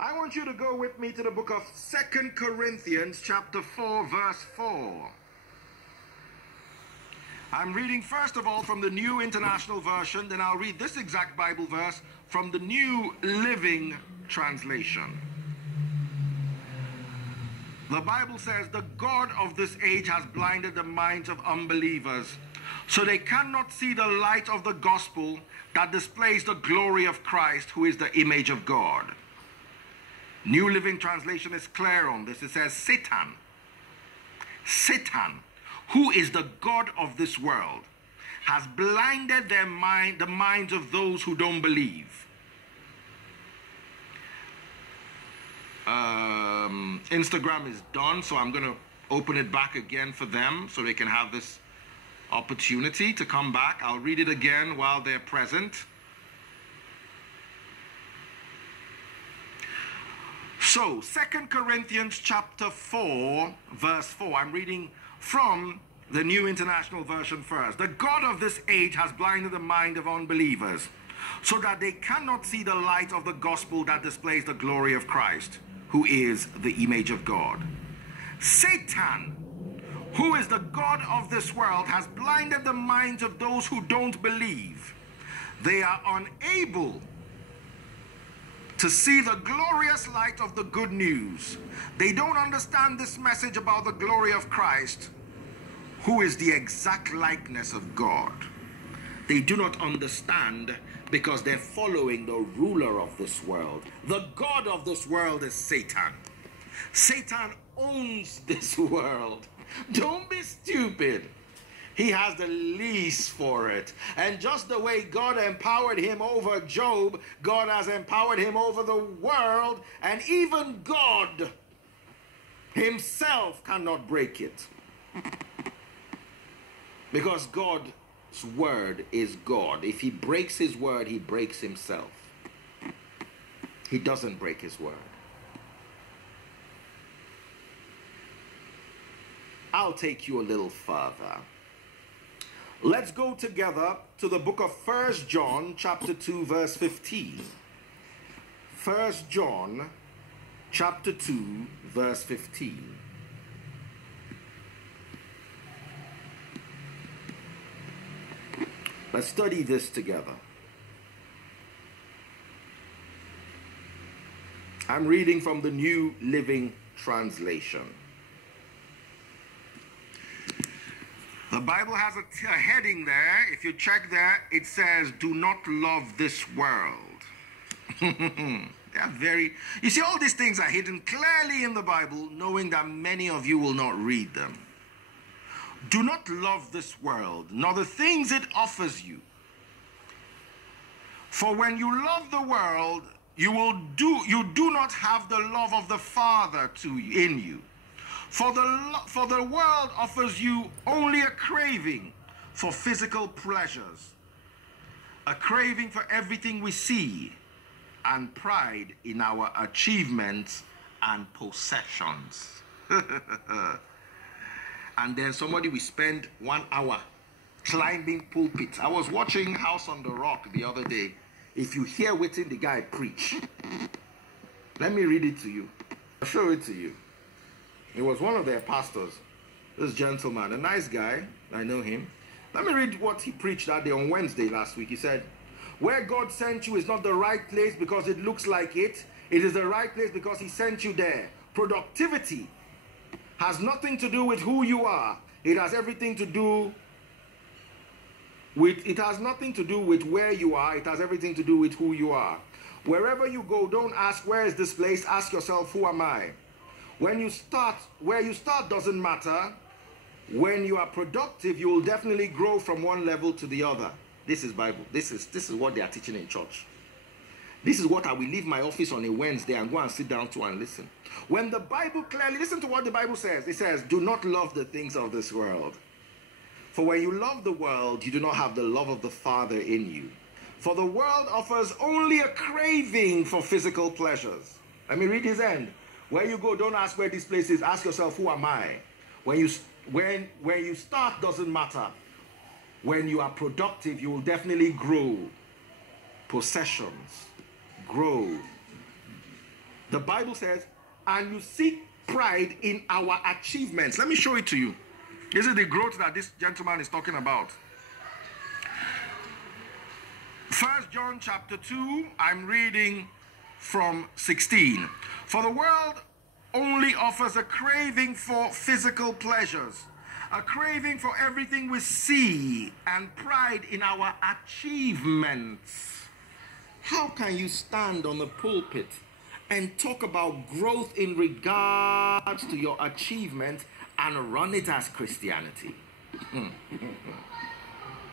I want you to go with me to the book of 2 Corinthians chapter 4 verse 4. I'm reading first of all from the New International Version, then I'll read this exact Bible verse from the New Living Translation. The Bible says, "The God of this age has blinded the minds of unbelievers, so they cannot see the light of the gospel that displays the glory of Christ, who is the image of God." New Living Translation is clear on this. It says, Satan, who is the god of this world, has blinded the minds of those who don't believe. Instagram is done, so I'm going to open it back again for them so they can have this opportunity to come back. I'll read it again while they're present. So, 2 Corinthians chapter 4, verse 4. I'm reading from the New International Version first. "The God of this age has blinded the mind of unbelievers, so that they cannot see the light of the gospel that displays the glory of Christ, who is the image of God. Satan, who is the god of this world, has blinded the minds of those who don't believe. They are unable to see the glorious light of the good news. They don't understand this message about the glory of Christ, who is the exact likeness of God. They do not understand because they're following the ruler of this world. The god of this world is Satan. Satan owns this world. Don't be stupid. He has the lease for it. And just the way God empowered him over Job, God has empowered him over the world, and even God himself cannot break it. Because God's word is God. If he breaks his word, he breaks himself. He doesn't break his word. I'll take you a little further. Let's go together to the book of 1 John chapter 2 verse 15. 1 John chapter 2 verse 15. Let's study this together. I'm reading from the New Living Translation. The Bible has a heading there. If you check there, it says, "Do not love this world." They are you see, all these things are hidden clearly in the Bible, knowing that many of you will not read them. Do not love this world, nor the things it offers you. For when you love the world, you do not have the love of the Father in you. For the world offers you only a craving for physical pleasures, a craving for everything we see, and pride in our achievements and possessions. And then somebody will spend 1 hour climbing pulpits. I was watching House on the Rock the other day. If you hear what the guy preach, let me read it to you. I'll show it to you. He was one of their pastors, this gentleman, a nice guy. I know him. Let me read what he preached that day on Wednesday last week. He said, "Where God sent you is not the right place because it looks like it. It is the right place because he sent you there. Productivity has nothing to do with who you are. It has everything to do with, it has nothing to do with where you are. It has everything to do with who you are. Wherever you go, don't ask, where is this place? Ask yourself, who am I? Where you start doesn't matter. When you are productive, you will definitely grow from one level to the other." This is Bible. This is what they are teaching in church. This is what I will leave my office on a Wednesday and go and sit down to and listen. When the Bible clearly, listen to what the Bible says. It says, "Do not love the things of this world. For when you love the world, you do not have the love of the Father in you. For the world offers only a craving for physical pleasures." Let me read his end. "Where you go, don't ask where this place is. Ask yourself, who am I? When you start doesn't matter. When you are productive, you will definitely grow. Possessions grow. The Bible says, and you seek pride in our achievements. Let me show it to you. This is the growth that this gentleman is talking about. 1 John chapter 2, I'm reading from 16. For the world only offers a craving for physical pleasures, a craving for everything we see, and pride in our achievements. How can you stand on the pulpit and talk about growth in regards to your achievement and run it as Christianity?